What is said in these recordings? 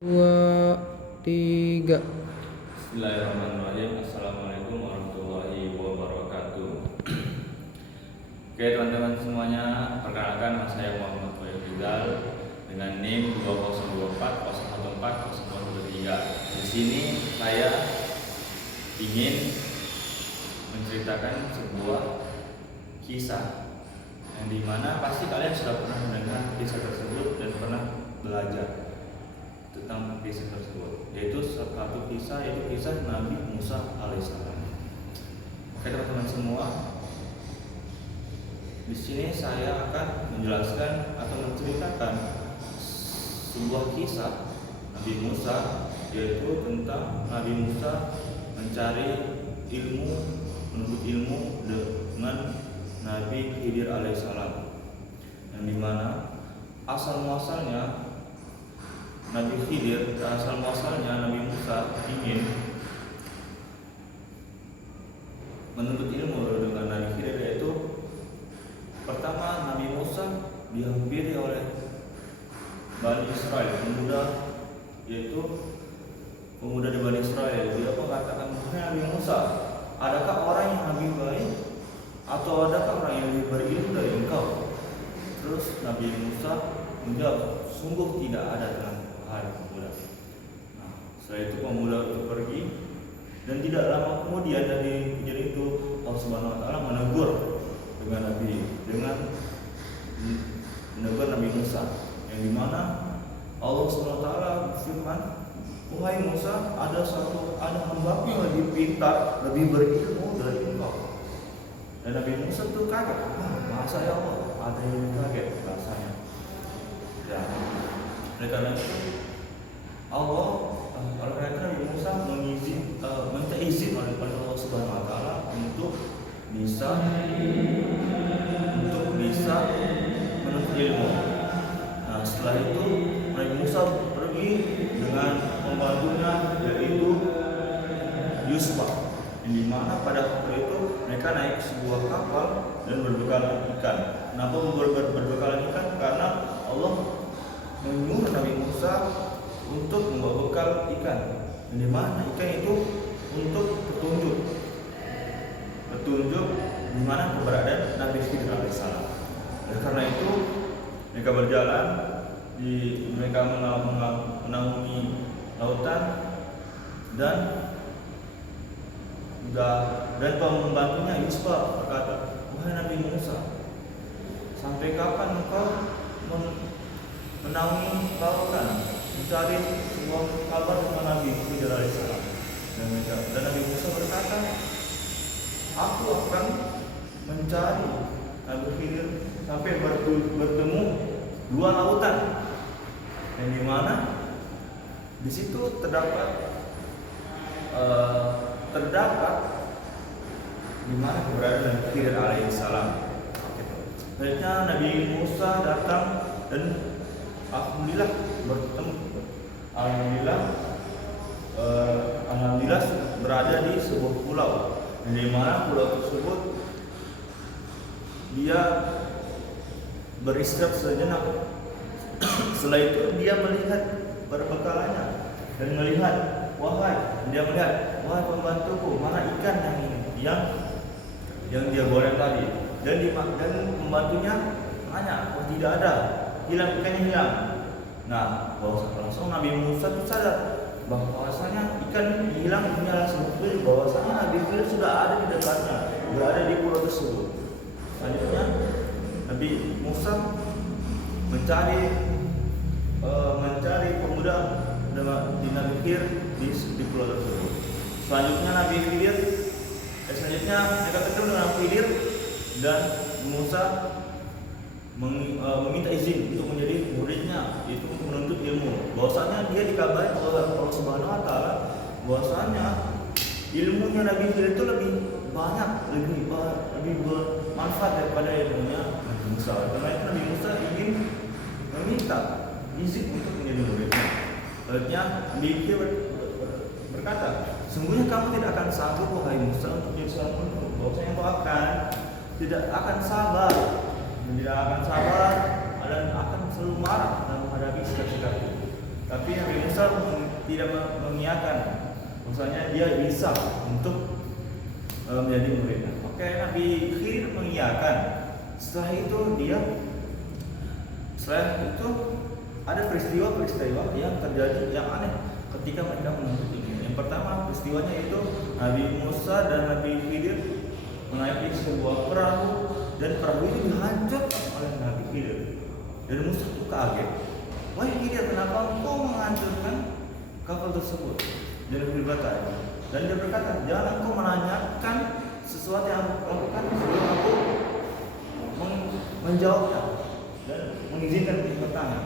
Dua, tiga. Bismillahirrahmanirrahim. Assalamualaikum warahmatullahi wabarakatuh. Oke teman-teman semuanya, perkenalkan nama saya Muhammad Wahyu Rizal dengan NIM 2024 Di sini saya ingin menceritakan sebuah kisah yang dimana pasti kalian sudah pernah mendengar kisah tersebut dan pernah belajar tentang kisah tersebut, yaitu satu kisah, yaitu kisah Nabi Musa alaihissalam. Oke teman-teman semua, di sini saya akan menjelaskan atau menceritakan sebuah kisah Nabi Musa, yaitu tentang Nabi Musa mencari ilmu, menuntut ilmu dengan Nabi Khidir alaihissalam, yang dimana asal muasalnya Nabi Khidir, asal muasalnya Nabi Musa ingin menuntut ilmu dengan Nabi Khidir, yaitu pertama Nabi Musa dihampiri oleh Bani Israel, yaitu pemuda di Bani Israel. Dia mengatakan, Nabi Musa, adakah orang yang lebih baik atau adakah orang yang lebih berilmu dari engkau? Terus Nabi Musa menjawab, sungguh tidak ada dengan pemuda. Nah, setelah itu pemuda itu pergi, dan tidak lama kemudian dari kejadian itu Allah Subhanahu Wa Taala menegur menegur Nabi Musa, yang dimana Allah Subhanahu Wa Taala berfirman, wahai Musa, ada hamba yang lebih pintar, lebih berilmu dari engkau. Dan Nabi Musa itu kaget, masa ya Allah, ada yang kaget rasanya. Ya, oleh karena itu Nabi Musa minta izin oleh Allah Subhanahu Wa Taala untuk bisa menuntut ilmu. Nah, setelah itu Nabi Musa pergi dengan pembantunya, yaitu Yusuf, yang dimana pada waktu itu mereka naik sebuah kapal dan berbekal ikan. Kenapa berbekal ikan? Karena Allah menyuruh Nabi Musa untuk membawa bekal ikan, di mana ikan itu untuk petunjuk di mana keberadaan Nabi Khidir alaihissalam. Karena itu mereka berjalan, mereka menaungi lautan, dan pembantunya Yusuf berkata, wahai Nabi Musa, sampai kapan engkau menaungi lautan, mencari sebuah kabar tentang Nabi Khidir alaihissalam? Dan Nabi Musa berkata, aku akan mencari Nabi Khidir sampai bertemu dua lautan, yang dimana di situ terdapat di mana keberadaan Nabi Khidir alaihissalam. Akhirnya Nabi Musa datang dan alhamdulillah bertemu. Alhamdulillah berada di sebuah pulau, di mana pulau tersebut dia beristirahat sejenak. Setelah itu dia melihat berbekalannya dan melihat, wahai pembantuku, mana ikan yang dia goreng tadi? Dan pembantunya tanya, tidak ada, ikannya hilang. Nah, langsung Nabi Musa itu sadar bahwasanya ikan hilang, ini langsung bukti bahwasanya Nabi Khidir sudah ada di dekatnya, berada di pulau tersebut. Selanjutnya Nabi Musa mencari pemuda di Nabi Khidir di pulau tersebut. Selanjutnya mereka ketemu dengan Nabi Khidir, dan Musa meminta izin untuk menjadi muridnya, itu menuntut ilmu. Bahwasanya dia dikabari oleh Allah Subhanahu Wa Taala bahwasanya ilmunya Nabi Khidir itu lebih banyak, lebih bermanfaat daripada ilmunya Nabi Musa. Karena itu Nabi Musa ingin meminta izin untuk menjadi muridnya. Selanjutnya Nabi Khidir berkata, sungguhnya kamu tidak akan sanggup, wahai Musa, untuk jadi seorang penuntut. Bahwasanya engkau tidak akan sabar dan akan selalu marah dalam menghadapi sikap-sikap itu. Tapi Nabi Musa tidak mengiyakan, maksudnya dia bisa untuk menjadi muridnya. Oke, Nabi Khidir mengiyakan. Setelah itu ada peristiwa-peristiwa yang terjadi yang aneh ketika mereka menuntut ilmu. Yang pertama peristiwanya itu Nabi Musa dan Nabi Khidir menaiki sebuah perahu, dan perahu itu dihancurkan oleh Nabi Khidir. Dan Musa itu kaget. Wahai Khidir, kenapa engkau menghancurkan kapal tersebut? Dan dia berkata, jangan engkau menanyakan sesuatu yang aku lakukan sebelum aku menjawabnya dan mengizinkan bertanya.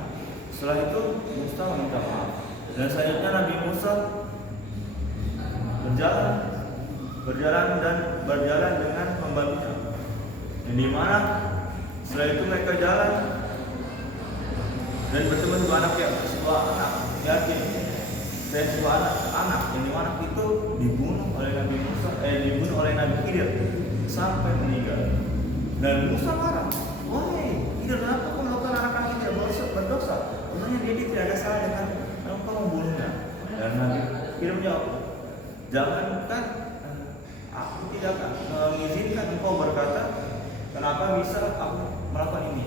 Setelah itu Musa meminta maaf. Dan selanjutnya Nabi Musa berjalan dengan pembantunya. Yang dimana setelah itu mereka jalan dan bertemu sebuah anak yatim. Dan sebuah anak yang dimana itu dibunuh oleh Nabi Khidir sampai meninggal. Dan Musa marah. Wahai Khidir, kenapa kau melakukan anak ini tidak berdosa? Sebenarnya dia tidak ada salah dengan engkau membunuhnya. Dan Nabi Khidir menjawab, jangankan aku tidak akan mengizinkan engkau berkata kenapa bisa aku melakukan ini.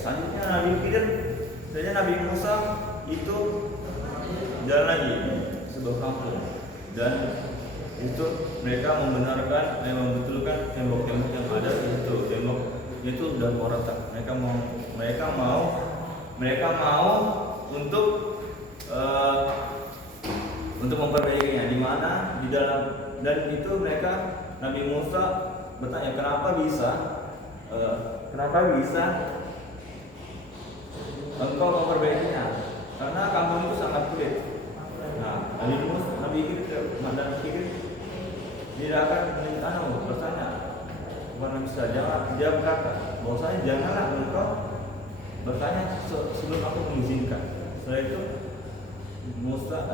Selanjutnya Nabi Musa itu jalan lagi sebuah kampung, dan itu mereka membetulkan tembok-tembok yang ada itu itu sudah mau retak. Mereka mau untuk memperbaikinya, di mana di dalam, dan itu Nabi Musa bertanya kenapa bisa engkau memperbaikinya, karena kampung itu sangat sulit. Nah, Nabi Khidir tidak akan bertanya kepada Musa. Dia berkata bahwasanya janganlah engkau bertanya sebelum aku mengizinkan. Setelah itu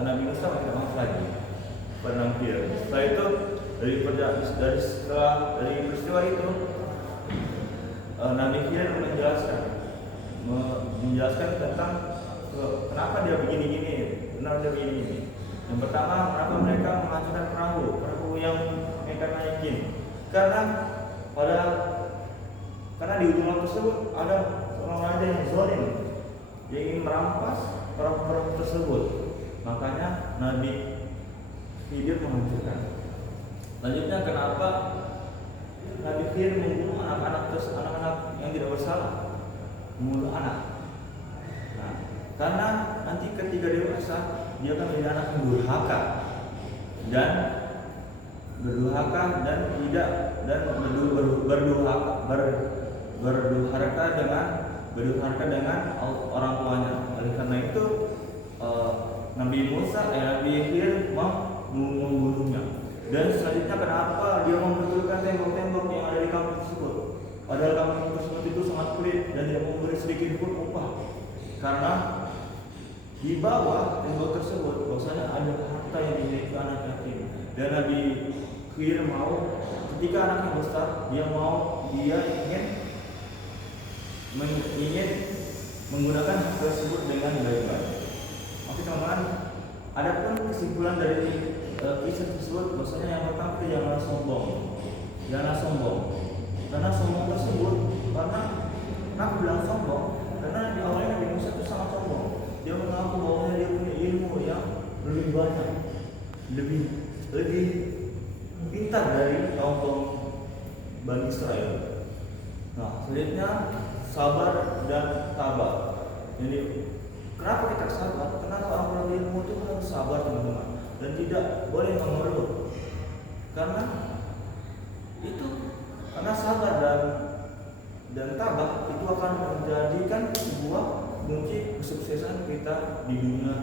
Nabi Musa minta maaf lagi kepada Nabi Khidir. Setelah itu dari peristiwa itu Nabi Khidir menjelaskan tentang kenapa dia begini-gini. Yang pertama, kenapa mereka menghancurkan perahu yang mereka naikin? Karena di ujung laut tersebut ada seorang raja yang zalim, dia ingin merampas perahu tersebut. Makanya Nabi Khidir menghancurkan. Selanjutnya, kenapa Nabi Khidir membunuh anak-anak yang tidak bersalah? Membunuh anak. Nah, karena nanti ketika dewasa dia akan menjadi anak yang durhaka dan berdurhaka dengan orang tuanya. Oleh karena itu Nabi Khidir mau membunuhnya. Dan selanjutnya, kenapa dia membetulkan tembok-tembok yang ada di kampung tersebut? Padahal kampung tersebut itu sangat pelit dan tidak memberi sedikit pun upah. Karena di bawah tembok tersebut bahwasanya ada harta yang dimiliki anak yatim. Dan Nabi Khidir mau ketika anaknya besar, dia ingin menggunakan harta tersebut dengan baik-baik. Oke teman-teman, adapun kesimpulan dari kisah tersebut bahwasanya yang pertama itu janganlah sombong. Karena sombong tersebut, kenapa bilang sombong? Karena di awalnya Nabi Musa itu sangat sombong. Dia mengaku bahwa dia punya ilmu yang lebih banyak, lebih pintar dari kaum Bani Israel. Nah, selanjutnya sabar dan tabah. Jadi kenapa kita sabar? Karena seorang berilmu itu harus sabar teman-teman, dan tidak boleh mengeluh. Karena sabar dan tabah itu akan menjadikan sebuah kunci kesuksesan kita di dunia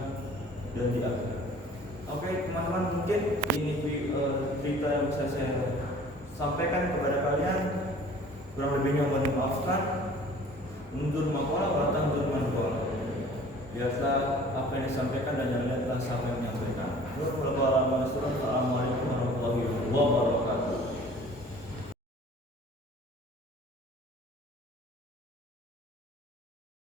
dan di akhirat. Oke teman-teman, mungkin ini cerita yang bisa saya sampaikan kepada kalian. Kurang lebihnya mohon dimaafkan. Mundur makola, watang mankola. Biasa apa yang disampaikan dan yang lain adalah siapa yang menyampaikan. Assalamualaikum warahmatullahi wabarakatuh.